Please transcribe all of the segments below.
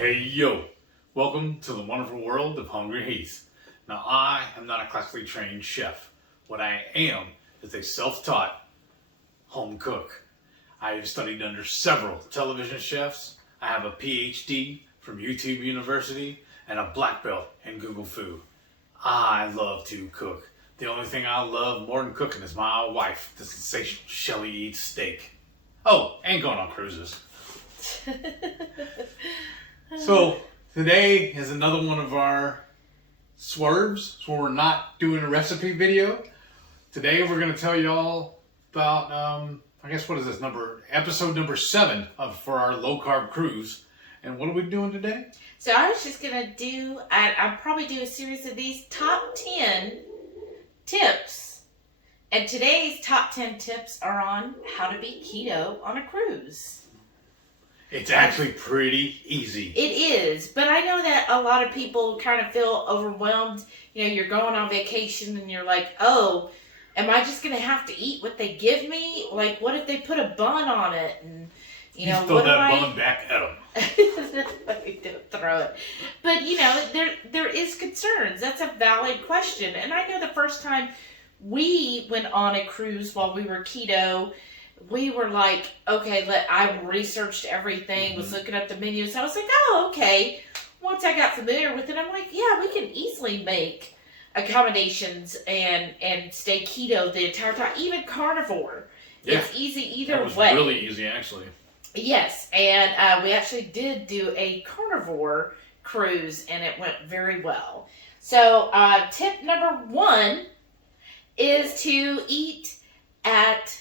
Hey yo, welcome to the wonderful world of HungryHeath. Now I am not a classically trained chef. What I am is a self-taught home cook. I have studied under several television chefs. I have a PhD from YouTube University and a black belt in Google Food. I love to cook. The only thing I love more than cooking is my wife, the sensational Shelly eats steak. Oh, and going on cruises. So today is another one of our swerves, so we're not doing a recipe video. Today we're going to tell y'all about, I guess what is this, episode number 7 for our low carb cruise. And what are we doing today? So I was just going to do, I'll probably do a series of these top 10 tips. And today's top 10 tips are on how to be keto on a cruise. It's actually pretty easy. It is, but I know that a lot of people kind of feel overwhelmed. You know, you're going on vacation and you're like, oh, am I just going to have to eat what they give me? Like, what if they put a bun on it? And, you know, throw that bun back at them. Don't throw it. But, you know, there is concerns. That's a valid question. And I know the first time we went on a cruise while we were keto, we were like, okay, I researched everything, was looking up the menus. I was like, oh, okay. Once I got familiar with it, I'm like, yeah, we can easily make accommodations and stay keto the entire time, even carnivore. Yeah. It's easy either way. It was really easy, actually. Yes, and we actually did do a carnivore cruise, and it went very well. So tip number 1 is to eat at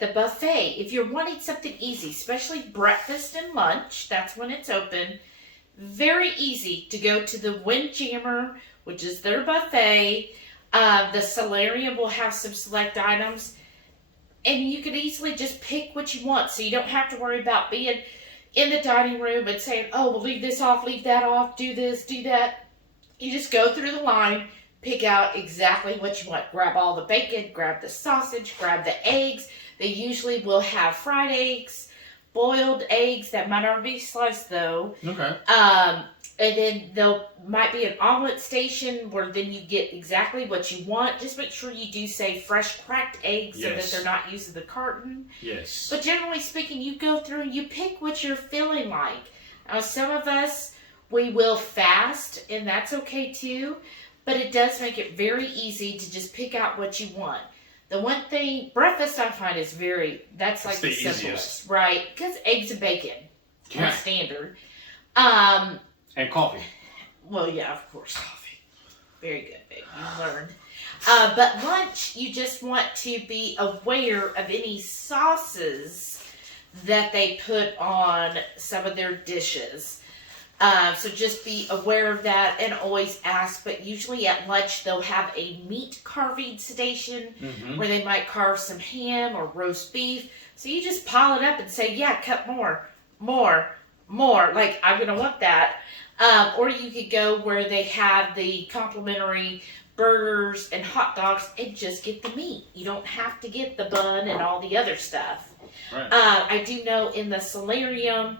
the buffet. If you're wanting something easy, especially breakfast and lunch, that's when it's open. Very easy to go to the Windjammer, which is their buffet. The Solarium will have some select items, and you can easily just pick what you want, so you don't have to worry about being in the dining room and saying, oh, we'll leave this off, leave that off, do this, do that. You just go through the line, pick out exactly what you want. Grab all the bacon, grab the sausage, grab the eggs. They usually will have fried eggs, boiled eggs that might already be sliced though. Okay. And then there might be an omelet station where then you get exactly what you want. Just make sure you do say fresh cracked eggs so that they're not using the carton. Yes. But generally speaking, you go through and you pick what you're feeling like. Some of us, we will fast, and that's okay too. But it does make it very easy to just pick out what you want. The one thing, breakfast I find is that's like the simplest, easiest. Right? Because eggs and bacon, standard. And coffee. Well, yeah, of course, coffee. Very good, babe. You learned. But lunch, you just want to be aware of any sauces that they put on some of their dishes. So just be aware of that and always ask. But usually at lunch, they'll have a meat carving station where they might carve some ham or roast beef. So you just pile it up and say, yeah, cut more. Like, I'm going to want that. Or you could go where they have the complimentary burgers and hot dogs and just get the meat. You don't have to get the bun and all the other stuff. Right. I do know in the Solarium,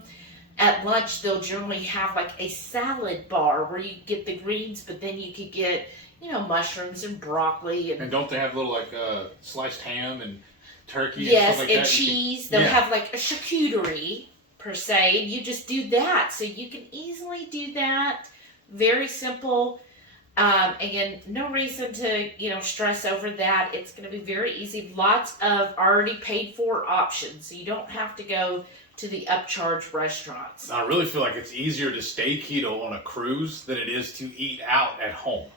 at lunch, they'll generally have like a salad bar where you get the greens, but then you could get, mushrooms and broccoli. And don't they have little like sliced ham and turkey? Yes, and stuff like and that? cheese. They'll have like a charcuterie per se, and you just do that. So you can easily do that. Very simple. Again, no reason to, stress over that. It's going to be very easy. Lots of already paid for options. So you don't have to go to the upcharge restaurants. I really feel like it's easier to stay keto on a cruise than it is to eat out at home.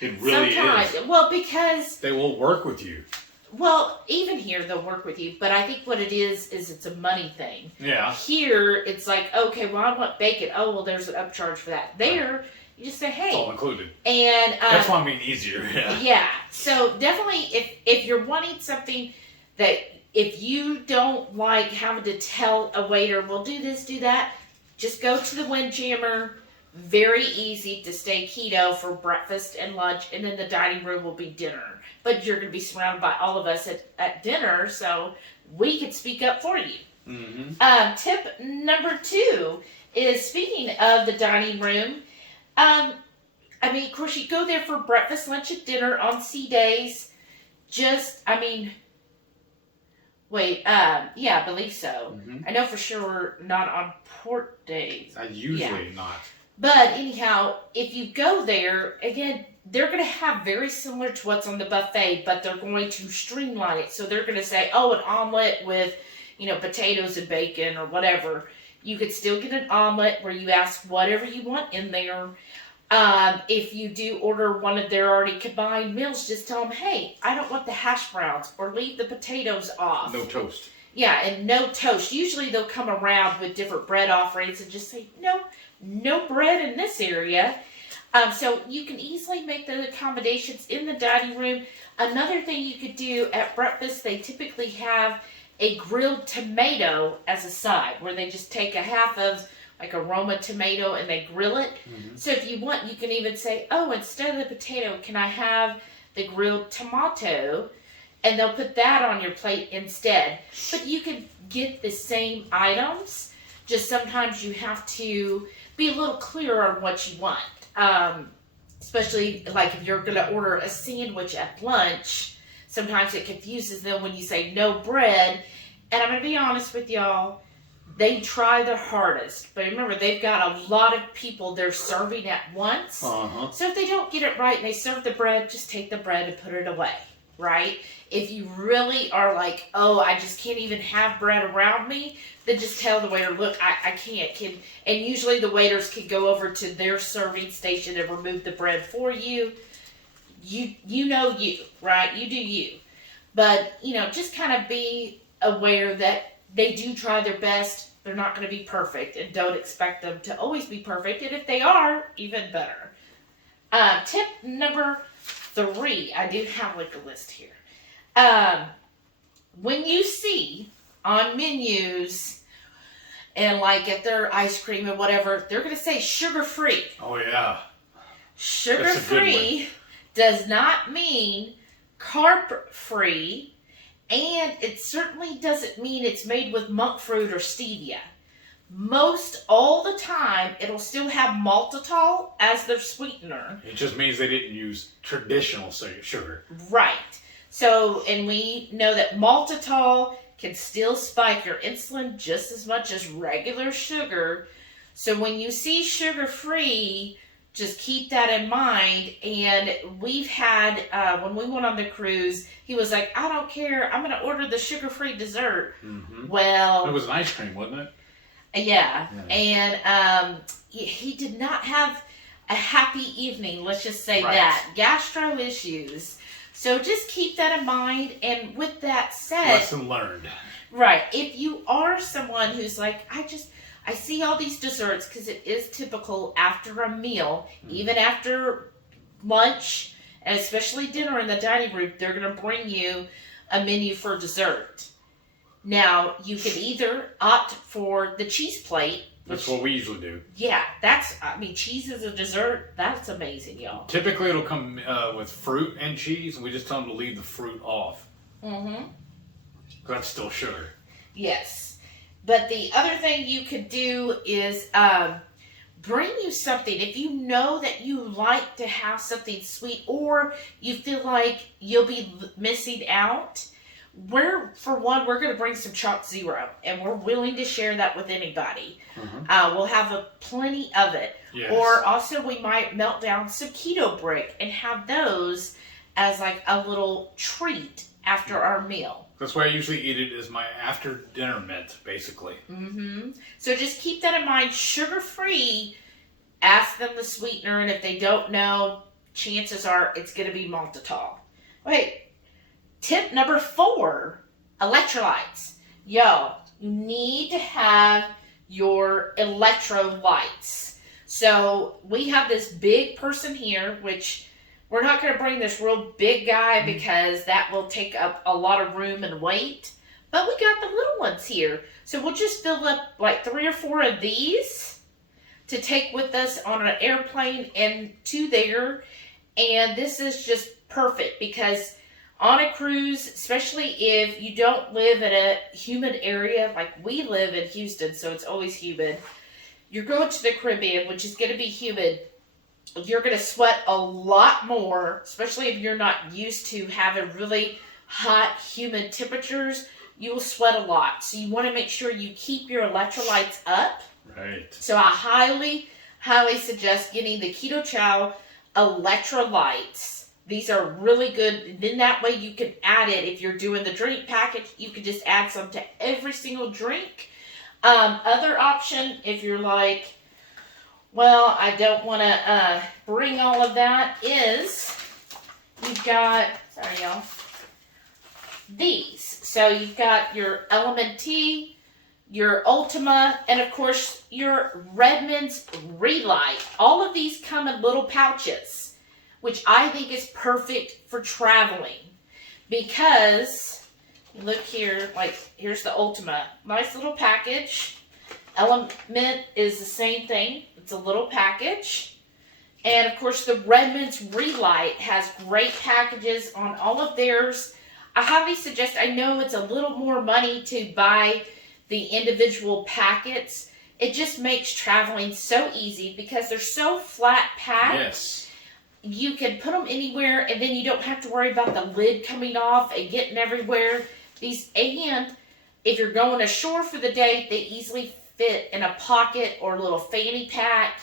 It really is. Well, because they will work with you. Well, even here they'll work with you, but I think what it is it's a money thing. Yeah. Here it's like, okay, well I want bacon. Oh, well there's an upcharge for that. There, you just say, hey. It's all included. And that's why I mean easier. Yeah. Yeah. So definitely, if you're wanting something that if you don't like having to tell a waiter, well, do this, do that, just go to the Windjammer. Very easy to stay keto for breakfast and lunch, and then the dining room will be dinner. But you're going to be surrounded by all of us at dinner, so we could speak up for you. Mm-hmm. Tip number 2 is, speaking of the dining room, I mean, of course, you go there for breakfast, lunch, and dinner on C days. Yeah, I believe so. I know for sure not on port days. Usually not. But anyhow, if you go there, again, they're going to have very similar to what's on the buffet, but they're going to streamline it. So they're going to say, oh, an omelet with, potatoes and bacon or whatever. You could still get an omelet where you ask whatever you want in there. If you do order one of their already combined meals, just tell them, hey, I don't want the hash browns, or leave the potatoes off. No toast. Yeah, and no toast. Usually they'll come around with different bread offerings and just say, no bread in this area. So you can easily make the accommodations in the dining room. Another thing you could do at breakfast, they typically have a grilled tomato as a side, where they just take a half of like a Roma tomato and they grill it. So if you want, you can even say, oh, instead of the potato, can I have the grilled tomato? And they'll put that on your plate instead. But you can get the same items, just sometimes you have to be a little clearer on what you want. Especially like if you're going to order a sandwich at lunch, sometimes it confuses them when you say no bread. And I'm going to be honest with y'all, they try their hardest. But remember, they've got a lot of people they're serving at once. So if they don't get it right and they serve the bread, just take the bread and put it away, right? If you really are like, oh, I just can't even have bread around me, then just tell the waiter, look, I can't. And usually the waiters can go over to their serving station and remove the bread for you. You know you, right? You do you. But, just kind of be aware that they do try their best. They're not going to be perfect, and don't expect them to always be perfect. And if they are, even better. Tip number 3, I do have like a list here. When you see on menus and like at their ice cream and whatever, they're going to say sugar-free. Oh, yeah. Sugar-free does not mean carb-free. And it certainly doesn't mean it's made with monk fruit or stevia. Most all the time, it'll still have maltitol as their sweetener. It just means they didn't use traditional sugar. Right. So, and we know that maltitol can still spike your insulin just as much as regular sugar. So when you see sugar-free, just keep that in mind. And we've had, when we went on the cruise, he was like, I don't care, I'm going to order the sugar-free dessert. Well, it was an ice cream, wasn't it? Yeah. And he did not have a happy evening, let's just say that. Gastro issues. So just keep that in mind. And with that said, lesson learned. Right. If you are someone who's like, I see all these desserts, because it is typical after a meal, even after lunch, and especially dinner in the dining room, they're going to bring you a menu for dessert. Now, you can either opt for the cheese plate. That's what we usually do. Yeah, cheese as a dessert, that's amazing, y'all. Typically, it'll come with fruit and cheese, and we just tell them to leave the fruit off. That's still sugar. Yes. But the other thing you could do is bring you something. If you know that you like to have something sweet, or you feel like you'll be missing out, we're going to bring some Chalk Zero, and we're willing to share that with anybody. We'll have plenty of it. Yes. Or also we might melt down some Keto Brick and have those as like a little treat after our meal. That's why I usually eat it as my after dinner mint, basically. So just keep that in mind. Sugar-free, ask them the sweetener, and if they don't know, chances are it's going to be maltitol. Okay, tip number 4, electrolytes. Yo, you need to have your electrolytes. So we have this big person here, which we're not going to bring this real big guy because that will take up a lot of room and weight. But we got the little ones here. So we'll just fill up like 3 or 4 of these to take with us on an airplane and to there. And this is just perfect because on a cruise, especially if you don't live in a humid area like we live in Houston, so it's always humid, you're going to the Caribbean, which is going to be humid. You're going to sweat a lot more, especially if you're not used to having really hot, humid temperatures. You will sweat a lot. So you want to make sure you keep your electrolytes up. Right. So I highly, highly suggest getting the Ketochow Electrolytes. These are really good. Then that way you can add it. If you're doing the drink package, you can just add some to every single drink. Other option, if you're like, well, I don't want to bring all of that, is you've got, sorry y'all, these. So you've got your LMNT, your Ultima, and of course your Redmond's Relight. All of these come in little pouches, which I think is perfect for traveling. Because, look here, like here's the Ultima. Nice little package. LMNT is the same thing. It's a little package. And of course the Redmond's Relight has great packages on all of theirs. I highly suggest, I know it's a little more money to buy the individual packets. It just makes traveling so easy because they're so flat packed. Yes. You can put them anywhere and then you don't have to worry about the lid coming off and getting everywhere. And if you're going ashore for the day, they easily fit in a pocket or a little fanny pack.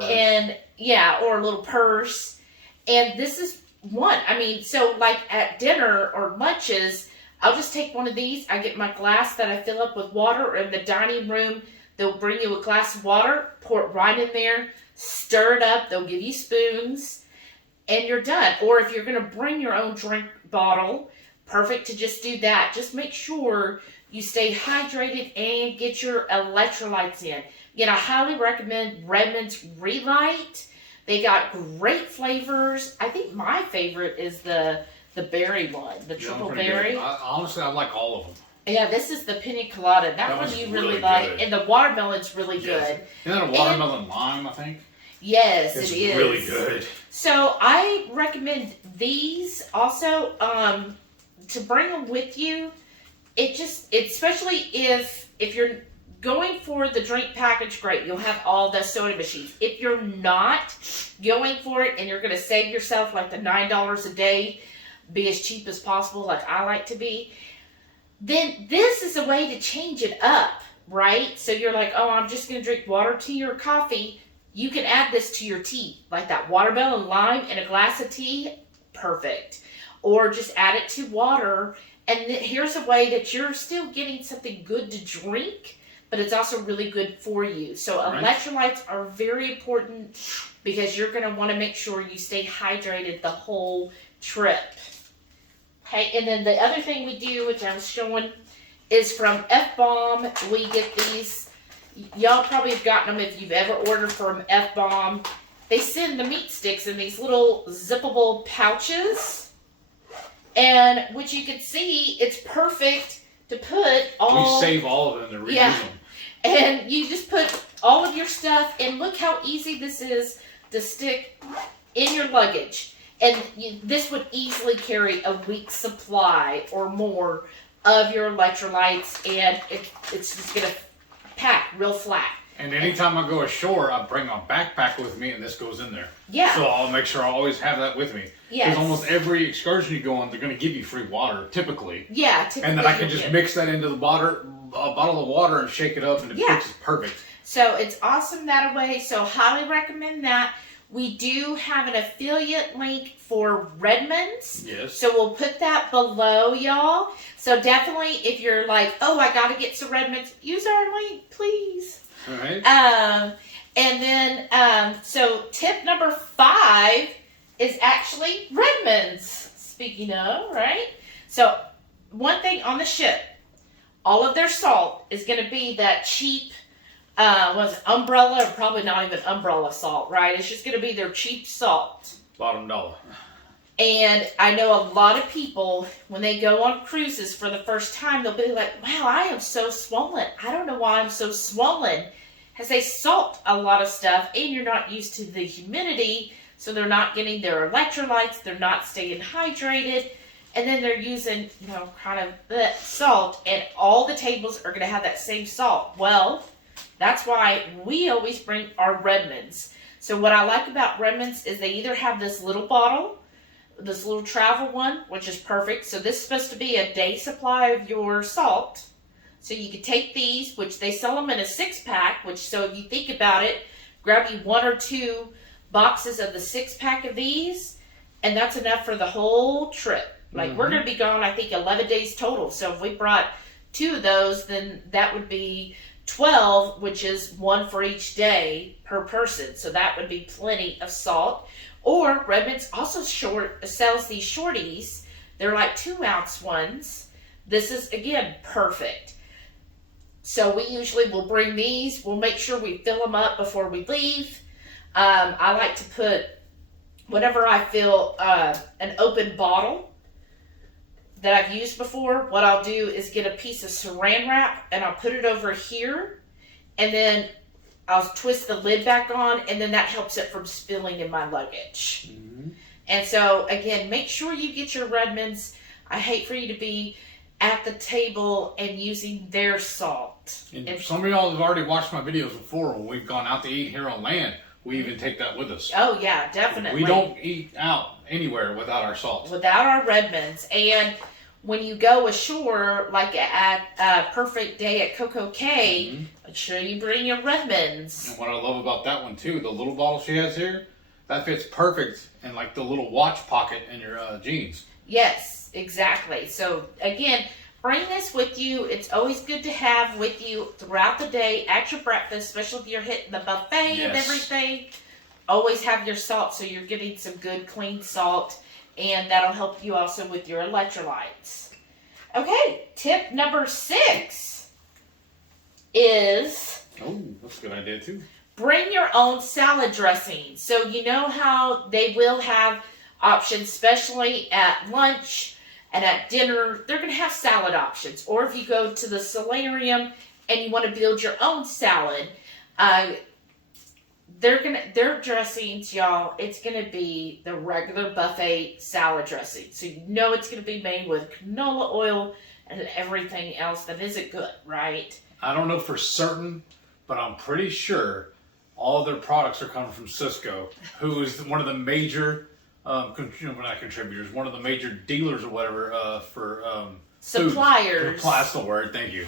And yeah, or a little purse. And this is one. I mean, so like at dinner or lunches, I'll just take one of these. I get my glass that I fill up with water, or in the dining room, they'll bring you a glass of water, pour it right in there, stir it up, they'll give you spoons, and you're done. Or if you're going to bring your own drink bottle, perfect to just do that. Just make sure you stay hydrated and get your electrolytes in. Again, I highly recommend Redmond's Relight. They got great flavors. I think my favorite is the berry one, the triple berry. Honestly, I like all of them. Yeah, this is the pina colada. That one you really like. Good. And the watermelon's really good. Isn't that a watermelon lime, I think? Yes, it's it is. Really good. So I recommend these also to bring them with you. Especially if you're going for the drink package, great. You'll have all the soda machines. If you're not going for it and you're going to save yourself like the $9 a day, be as cheap as possible like I like to be, then this is a way to change it up, right? So you're like, oh, I'm just going to drink water, tea, or coffee. You can add this to your tea, like that watermelon lime in a glass of tea, perfect. Or just add it to water. And here's a way that you're still getting something good to drink, but it's also really good for you. So electrolytes are very important because you're going to want to make sure you stay hydrated the whole trip. Okay, and then the other thing we do, which I was showing, is from F-Bomb. We get these. Y'all probably have gotten them if you've ever ordered from F-Bomb. They send the meat sticks in these little zippable pouches. And which you can see, it's perfect to put all... We save all of them to reuse them. And you just put all of your stuff, and look how easy this is to stick in your luggage. And this would easily carry a week's supply or more of your electrolytes, and it's just going to pack real flat. And anytime I go ashore, I bring a backpack with me, and this goes in there. Yeah. So I'll make sure I always have that with me. Yes. Because almost every excursion you go on, they're going to give you free water, typically. Yeah, typically. And then I can just mix that into the bottle of water and shake it up, and it's perfect. So it's awesome that way. So highly recommend that. We do have an affiliate link for Redmond's. Yes. So we'll put that below, y'all. So definitely, if you're like, oh, I got to get some Redmond's, use our link, please. All right. And then, so tip number 5 is actually Redmond's. Speaking of, right? So one thing on the ship, all of their salt is going to be that cheap, umbrella, or probably not even umbrella salt, right? It's just going to be their cheap salt. Bottom dollar. And I know a lot of people, when they go on cruises for the first time, they'll be like, wow, I am so swollen. I don't know why I'm so swollen. Because they salt a lot of stuff, and you're not used to the humidity, so they're not getting their electrolytes, they're not staying hydrated, and then they're using, kind of the salt, and all the tables are going to have that same salt. Well, That's why we always bring our Redmonds. So what I like about Redmonds is they either have this little bottle, this little travel one, which is perfect. So this is supposed to be a day supply of your salt. So you could take these, which they sell them in a 6-pack, which, so if you think about it, grab you 1 or 2 boxes of the 6-pack of these, and that's enough for the whole trip. Like, we're going to be gone, I think, 11 days total. So if we brought 2 of those, then that would be 12, which is 1 for each day per person. So that would be plenty of salt. Or Redmond's also sells these shorties. They're like 2-ounce ones. This is, again, perfect. So we usually will bring these. We'll make sure we fill them up before we leave. I like to put, whenever I fill an open bottle that I've used before, what I'll do is get a piece of saran wrap and I'll put it over here, and then I'll twist the lid back on, and then that helps it from spilling in my luggage. And so, again, make sure you get your Redmonds. I hate for you to be at the table and using their salt. And some of y'all have already watched my videos before when we've gone out to eat here on land. We even take that with us. Oh, yeah, definitely. We don't eat out anywhere without our salt. Without our Redmonds. And when you go ashore, like at Perfect Day at Ketochow.xyz, make sure you bring your Redmonds. And what I love about that one, too, the little bottle she has here, that fits perfect in like the little watch pocket in your jeans. Yes, exactly. So, again, bring this with you. It's always good to have with you throughout the day at your breakfast, especially if you're hitting the buffet and everything. Always have your salt so you're getting some good, clean salt, and that'll help you also with your electrolytes. Okay, tip number 6 is... Oh, that's a good idea, too. Bring your own salad dressing. So you know how they will have options, especially at lunch and at dinner. They're going to have salad options. Or if you go to the solarium and you want to build your own salad, their dressings, y'all, it's going to be the regular buffet salad dressing. So you know it's going to be made with canola oil and everything else that isn't good, right? I don't know for certain, but I'm pretty sure all their products are coming from Cisco, who is one of the major, not contributors, one of the major dealers or whatever for suppliers. That's the word. Thank you.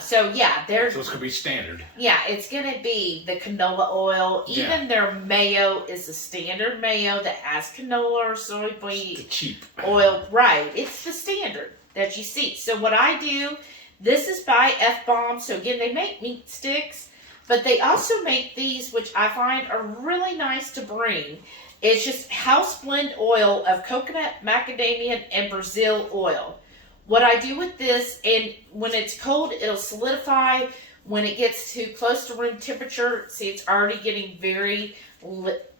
So yeah, so it's gonna be standard. Yeah, it's gonna be the canola oil. Even their mayo is the standard mayo that has canola or soybean cheap oil. Right, it's the standard that you see. So what I do, this is by F-Bomb. So again, they make meat sticks, but they also make these, which I find are really nice to bring. It's just house blend oil of coconut, macadamia, and Brazil oil. What I do with this, and when it's cold, it'll solidify. When it gets too close to room temperature, see, it's already getting very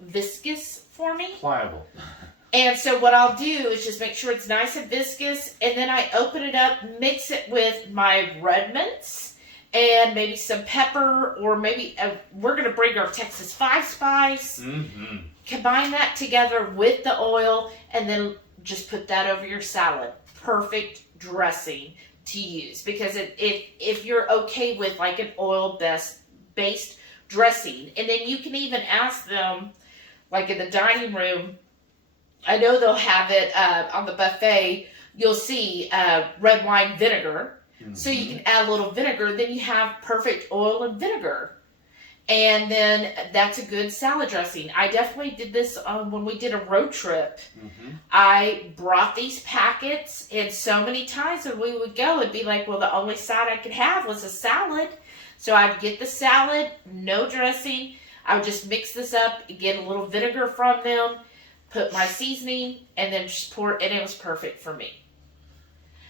viscous for me. Pliable. And so what I'll do is just make sure it's nice and viscous, and then I open it up, mix it with my Redmonds, and maybe some pepper, or maybe we're going to bring our Texas 5 spice. Combine that together with the oil, and then just put that over your salad. Perfect dressing to use, because if you're okay with like an oil-based dressing, and then you can even ask them, like in the dining room, I know they'll have it on the buffet, you'll see red wine vinegar. So you can add a little vinegar, then you have perfect oil and vinegar. And then that's a good salad dressing. I definitely did this when we did a road trip. I brought these packets, and so many times when we would go, it'd be like, well, the only side I could have was a salad. So I'd get the salad, no dressing. I would just mix this up, get a little vinegar from them, put my seasoning, and then just pour it, and it was perfect for me.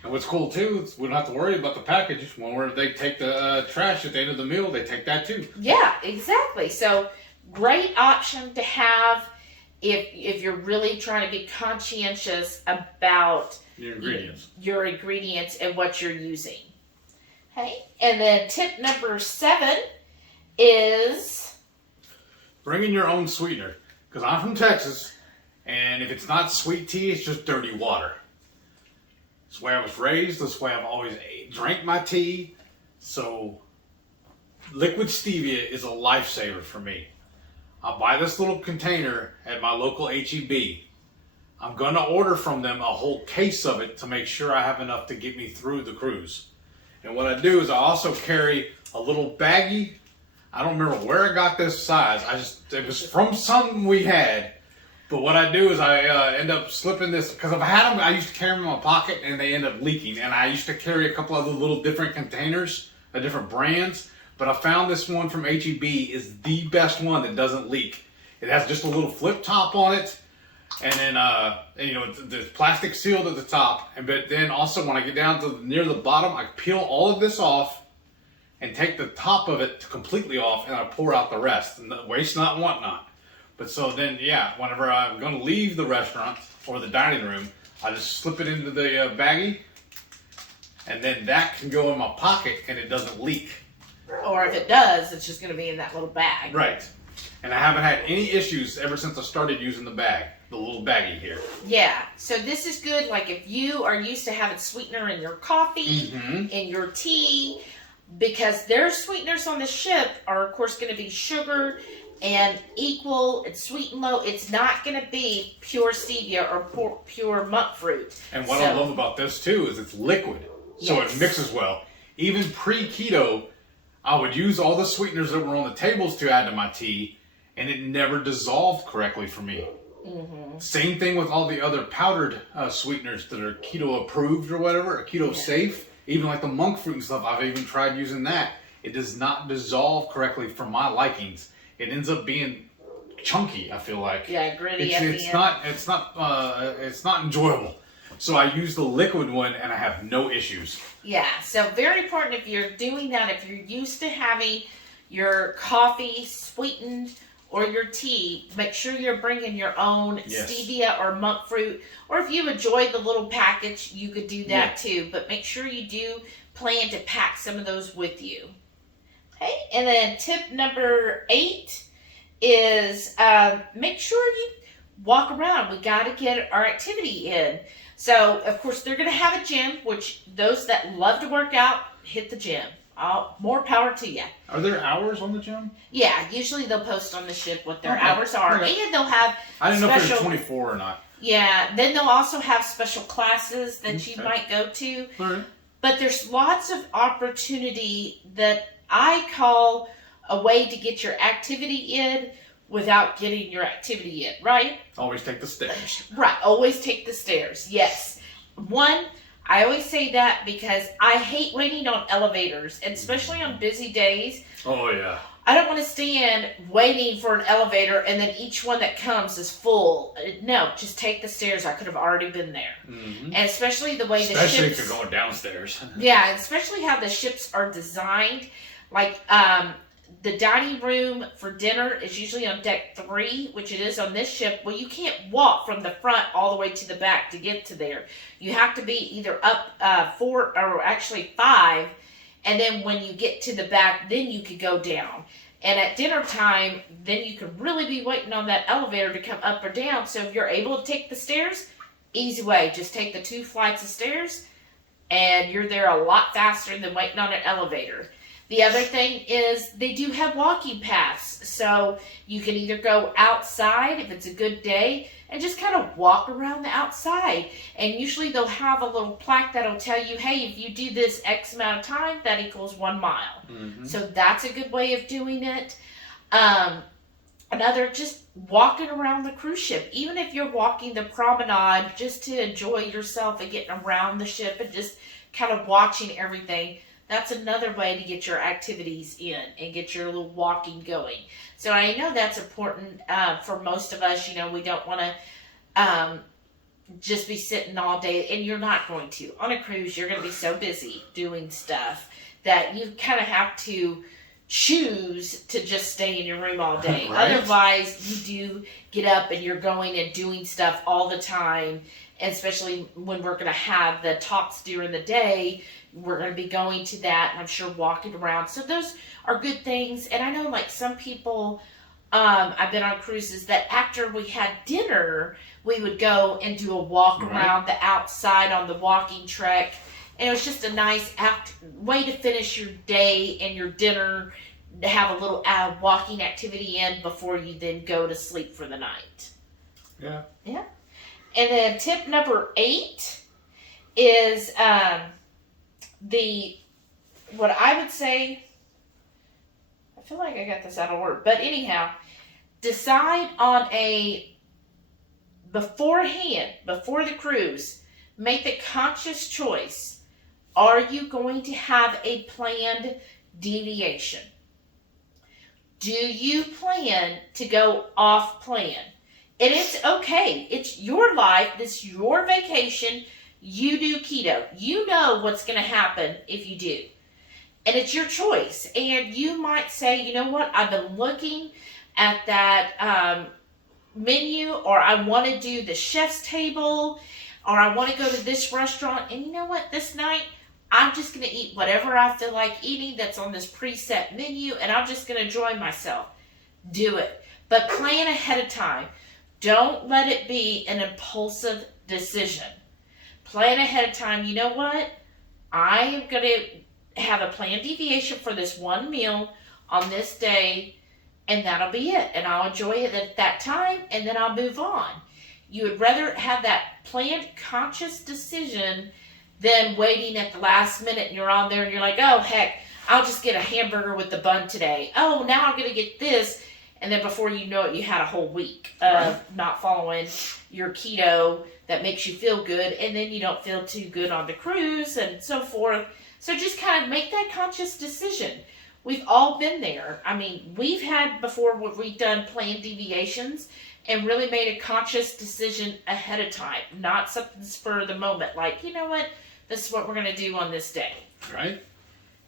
And what's cool too is we don't have to worry about the package. When they take the trash at the end of the meal, they take that too. Yeah, exactly. So great option to have if you're really trying to be conscientious about your ingredients and what you're using. Okay, and then tip number 7 is bringing your own sweetener. Because I'm from Texas, and if it's not sweet tea, it's just dirty water. That's the way I was raised. That's the way I've always drank my tea. So liquid stevia is a lifesaver for me. I buy this little container at my local HEB. I'm going to order from them a whole case of it to make sure I have enough to get me through the cruise. And what I do is I also carry a little baggie. I don't remember where I got this size. It was from something we had. But what I do is I end up slipping this, because I've had them, I used to carry them in my pocket and they end up leaking. And I used to carry a couple other little different containers, different brands. But I found this one from HEB is the best one that doesn't leak. It has just a little flip top on it. And then, the plastic sealed at the top. But then also when I get down to near the bottom, I peel all of this off and take the top of it completely off, and I pour out the rest. And waste not, want not. But so then, whenever I'm going to leave the restaurant or the dining room, I just slip it into the baggie, and then that can go in my pocket and it doesn't leak. Or if it does, it's just going to be in that little bag. Right. And I haven't had any issues ever since I started using the little baggie here. Yeah. So this is good. Like if you are used to having sweetener in your coffee, in your tea, because their sweeteners on the ship are, of course, going to be sugar and equal and sweet and low. It's not going to be pure stevia or pure monk fruit. And what I love about this too is it's liquid, so it mixes well. Even pre-keto, I would use all the sweeteners that were on the tables to add to my tea, and it never dissolved correctly for me. Same thing with all the other powdered sweeteners that are keto approved or whatever, or keto safe. Even like the monk fruit and stuff, I've even tried using that. It does not dissolve correctly for my likings. It ends up being chunky, I feel like. Yeah, gritty it's not enjoyable. So I use the liquid one and I have no issues. Yeah, so very important if you're doing that, if you're used to having your coffee sweetened or your tea, make sure you're bringing your own stevia or monk fruit. Or if you enjoy the little package, you could do that too. But make sure you do plan to pack some of those with you. Okay, and then tip number 8 is make sure you walk around. We got to get our activity in. So, of course, they're going to have a gym, which those that love to work out, hit the gym. More power to you. Are there hours on the gym? Yeah, usually they'll post on the ship what their hours are. Okay. And they'll have I didn't know if it was 24 or not. Yeah, then they'll also have special classes that you might go to. All right. But there's lots of opportunity that I call a way to get your activity in without getting your activity in, right? Always take the stairs. Right, always take the stairs, yes. One, I always say that because I hate waiting on elevators, and especially on busy days. Oh, yeah. I don't want to stand waiting for an elevator and then each one that comes is full. No, just take the stairs. I could have already been there. And especially the way the ships... Especially if you're going downstairs. Yeah, especially how the ships are designed. Like, the dining room for dinner is usually on deck 3, which it is on this ship. Well, you can't walk from the front all the way to the back to get to there. You have to be either up 4 or actually 5, and then when you get to the back, then you could go down. And at dinner time, then you could really be waiting on that elevator to come up or down. So if you're able to take the stairs, easy way. Just take the 2 flights of stairs, and you're there a lot faster than waiting on an elevator. The other thing is they do have walking paths. So you can either go outside if it's a good day and just kind of walk around the outside. And usually they'll have a little plaque that'll tell you, hey, if you do this X amount of time, that equals 1 mile. So that's a good way of doing it. Another, just walking around the cruise ship. Even if you're walking the promenade just to enjoy yourself and getting around the ship and just kind of watching everything. That's another way to get your activities in and get your little walking going. So I know that's important for most of us. You know, we don't want to just be sitting all day, and you're not going to. On a cruise, you're going to be so busy doing stuff that you kind of have to choose to just stay in your room all day. Right. Otherwise, you do get up and you're going and doing stuff all the time, and especially when we're going to have the talks during the day. We're going to be going to that, and I'm sure walking around. So those are good things. And I know, like, some people, I've been on cruises that after we had dinner, we would go and do a walk around the outside on the walking trek. And it was just a nice way to finish your day and your dinner have a little walking activity in before you then go to sleep for the night. Yeah. Yeah. And then tip number 8 is what I would say, I feel like I got this out of order, but anyhow, decide on beforehand, before the cruise, make the conscious choice. Are you going to have a planned deviation? Do you plan to go off plan? And it's okay. It's your life. This is your vacation. You do keto. You know what's going to happen if you do. And it's your choice. And you might say, you know what? I've been looking at that menu, or I want to do the chef's table, or I want to go to this restaurant. And you know what? This night, I'm just going to eat whatever I feel like eating that's on this preset menu, and I'm just going to enjoy myself. Do it. But plan ahead of time. Don't let it be an impulsive decision. Plan ahead of time. You know what? I am going to have a planned deviation for this one meal on this day, and that'll be it. And I'll enjoy it at that time, and then I'll move on. You would rather have that planned, conscious decision than waiting at the last minute and you're on there and you're like, oh, heck, I'll just get a hamburger with the bun today. Oh, now I'm going to get this. And then before you know it, you had a whole week of not following your keto that makes you feel good, and then you don't feel too good on the cruise and so forth. So just kind of make that conscious decision. We've all been there. I mean, we've had before where we've done planned deviations and really made a conscious decision ahead of time, not something spur of the moment. Like, you know what? This is what we're going to do on this day. Right.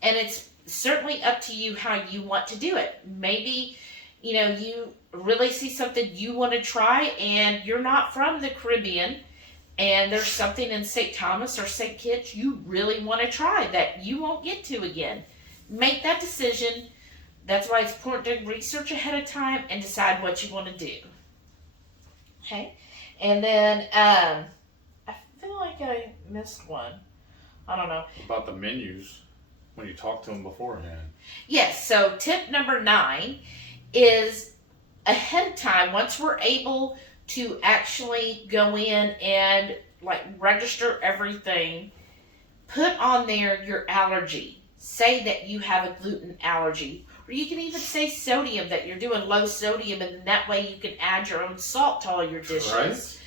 And it's certainly up to you how you want to do it. Maybe, you know, you really see something you want to try and you're not from the Caribbean and there's something in St. Thomas or St. Kitts you really want to try that you won't get to again. Make that decision. That's why it's important to research ahead of time and decide what you want to do. Okay. And then I feel like I missed one. I don't know. About the menus when you talk to them beforehand. Yes. So tip number 9 is ahead of time, once we're able to actually go in and like register everything, put on there your allergy. Say that you have a gluten allergy. Or you can even say sodium, that you're doing low sodium, and that way you can add your own salt to all your dishes. Right.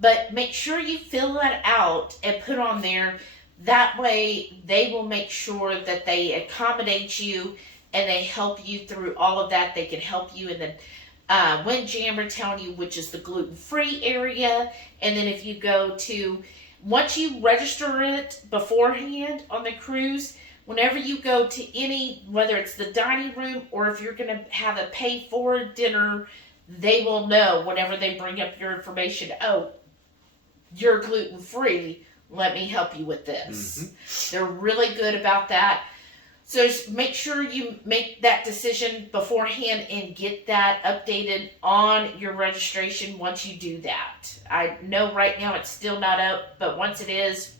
But make sure you fill that out and put on there. That way they will make sure that they accommodate you and they help you through all of that. They can help you in the Windjammer, telling you which is the gluten-free area. And then if you go to, once you register it beforehand on the cruise, whenever you go to any, whether it's the dining room or if you're going to have a pay-for dinner, they will know whenever they bring up your information, oh, you're gluten-free, let me help you with this. Mm-hmm. They're really good about that. So just make sure you make that decision beforehand and get that updated on your registration once you do that. I know right now it's still not up, but once it is,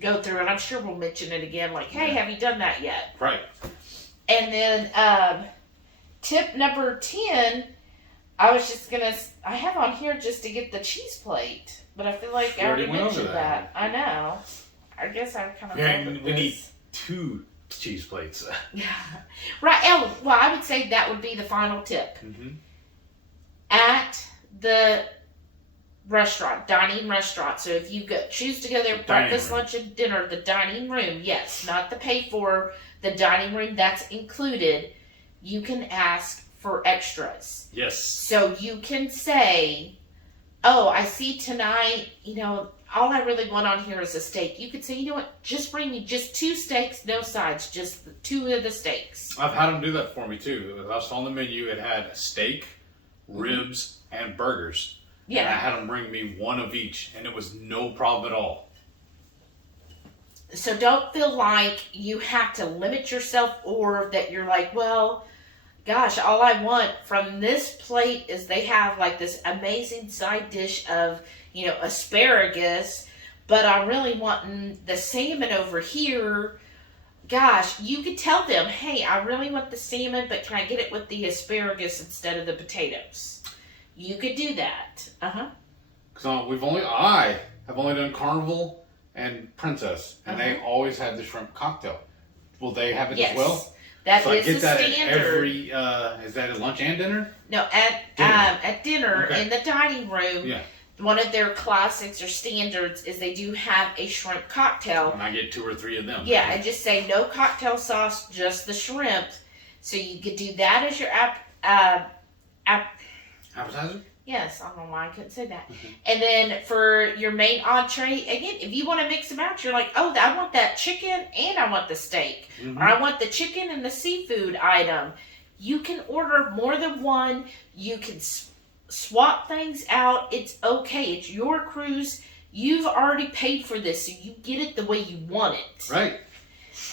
go through it. I'm sure we'll mention it again, like, hey, have you done that yet? Right. And then tip number 10, I have on here just to get the cheese plate, but I feel like I already mentioned that. I know. I guess I kind of we need 2 cheese plates. Yeah. Right. Well, I would say that would be the final tip. Mm-hmm. At the restaurant, dining restaurant. So if you choose to go there, breakfast, lunch, and dinner, the dining room, yes, not the pay for, the dining room, that's included. You can ask for extras. Yes. So you can say, oh, I see tonight, all I really want on here is a steak. You could say, you know what, just bring me just 2 steaks, no sides, just 2 of the steaks. I've had them do that for me too. I was on the menu, it had a steak, ribs, and burgers. Yeah. And I had them bring me 1 of each, and it was no problem at all. So don't feel like you have to limit yourself, or that you're like, well, gosh, all I want from this plate is they have like this amazing side dish of, asparagus, but I'm really wanting the salmon over here. gosh, you could tell them, hey, I really want the salmon, but can I get it with the asparagus instead of the potatoes? You could do that. So I have only done Carnival and Princess, and they always have the shrimp cocktail. Will they have it as well? That so is I get that standard. at every. Is that at lunch and dinner? No, at dinner in the dining room. Yeah. One of their classics or standards is they do have a shrimp cocktail. And I get 2 or 3 of them. Yeah, and just say no cocktail sauce, just the shrimp. So you could do that as your appetizer? Yes, I don't know why I couldn't say that. And then for your main entree, again, if you want to mix them out, you're like, oh, I want that chicken and I want the steak. Or I want the chicken and the seafood item. You can order more than one. You can swap things out. It's okay. It's your cruise. You've already paid for this, so you get it the way you want it. Right.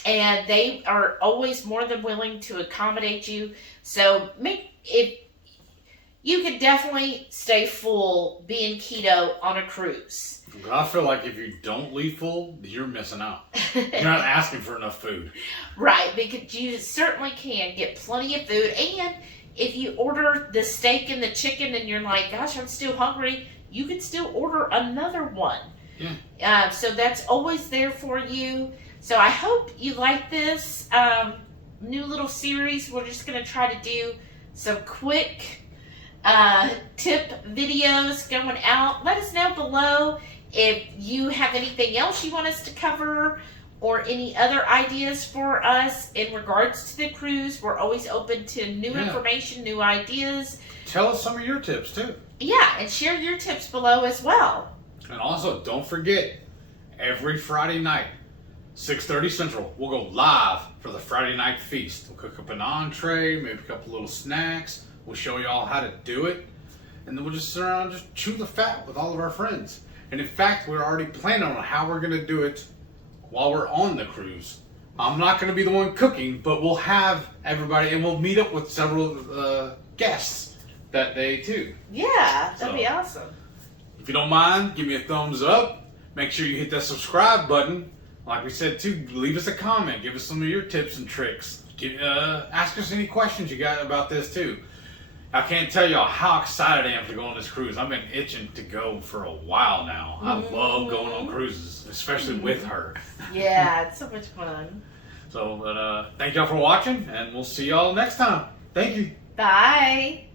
And they are always more than willing to accommodate you. So you could definitely stay full being keto on a cruise. I feel like if you don't leave full, you're missing out. You're not asking for enough food. Right, because you certainly can get plenty of food. And if you order the steak and the chicken and you're like, gosh, I'm still hungry, you can still order another one. Yeah. So that's always there for you. So I hope you like this new little series. We're just going to try to do some quick tip videos going out. Let us know below if you have anything else you want us to cover or any other ideas for us in regards to the cruise. We're always open to new information, new ideas. Tell us some of your tips too. Yeah, and share your tips below as well. And also, don't forget, every Friday night, 6:30 Central, we'll go live for the Friday night feast. We'll cook up an entree, maybe a couple little snacks. We'll show you all how to do it. And then we'll just sit around and just chew the fat with all of our friends. And in fact, we're already planning on how we're going to do it while we're on the cruise. I'm not going to be the one cooking, but we'll have everybody, and we'll meet up with several guests that day too. Yeah, that'd be awesome. If you don't mind, give me a thumbs up. Make sure you hit that subscribe button. Like we said too, leave us a comment. Give us some of your tips and tricks. Ask us any questions you got about this too. I can't tell y'all how excited I am to go on this cruise. I've been itching to go for a while now. I love going on cruises, especially with her. Yeah, it's so much fun. So, thank y'all for watching, and we'll see y'all next time. Thank you. Bye.